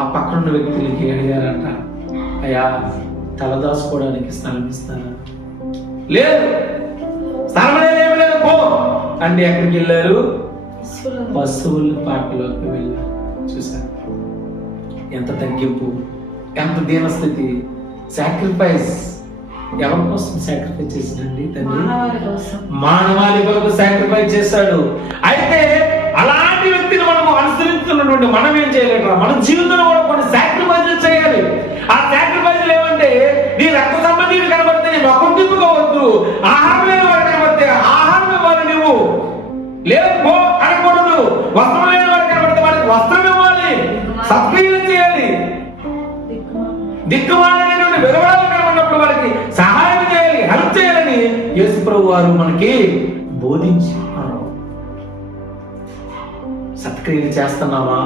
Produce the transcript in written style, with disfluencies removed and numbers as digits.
ఆ పక్కనున్న వ్యక్తులకి అడిగారంట, అయ్యా తలదాసుకోవడానికి స్థలం ఇస్తారా? లేదు, స్థలం అనేది ఏమి లేదు, పో అంటే ఎక్కడికి వెళ్ళారు? పశువుల పాటలోకి వెళ్ళారు. చూసారు ఎంత తగ్గింపు, ఎంత దీనస్థితి. సాక్రిఫైస్ ఎవరి కోసం సాక్రిఫైస్ చేశాడండి తండ్రి? మానవాళి కొరకు సాక్రిఫైస్ చేశాడు. అయితే అలాంటి వ్యక్తిని మనం అనుసరిస్తున్నటువంటి మనం ఏం చేయలేక మన జీవితంలో కూడా కొన్ని సాక్రిఫైజెస్ చేయాలి. ఆ సాక్రిఫైజులు ఏమంటే, నీ రక్త సంబంధీలు కనబడితే నీ మొక్కం తిప్పుకోవద్దు, ఆహారం లేని వాడు కనబడితే ఆహారం ఇవ్వాలి, నువ్వు లేదు పో అనకూడదు, వస్త్రం లేని వాడు కనబడితే వాడికి వస్త్రం ఇవ్వాలి, సత్క్రియలు చేయాలి, దిక్కుమాలైనటువంటి విధవరాలు కనబడినప్పుడు వారికి సహాయం చేయాలి, హెల్ప్ చేయాలని యేసు ప్రభు వారు మనకి బోధించారు. సత్క్రియలు చేస్తున్నావా?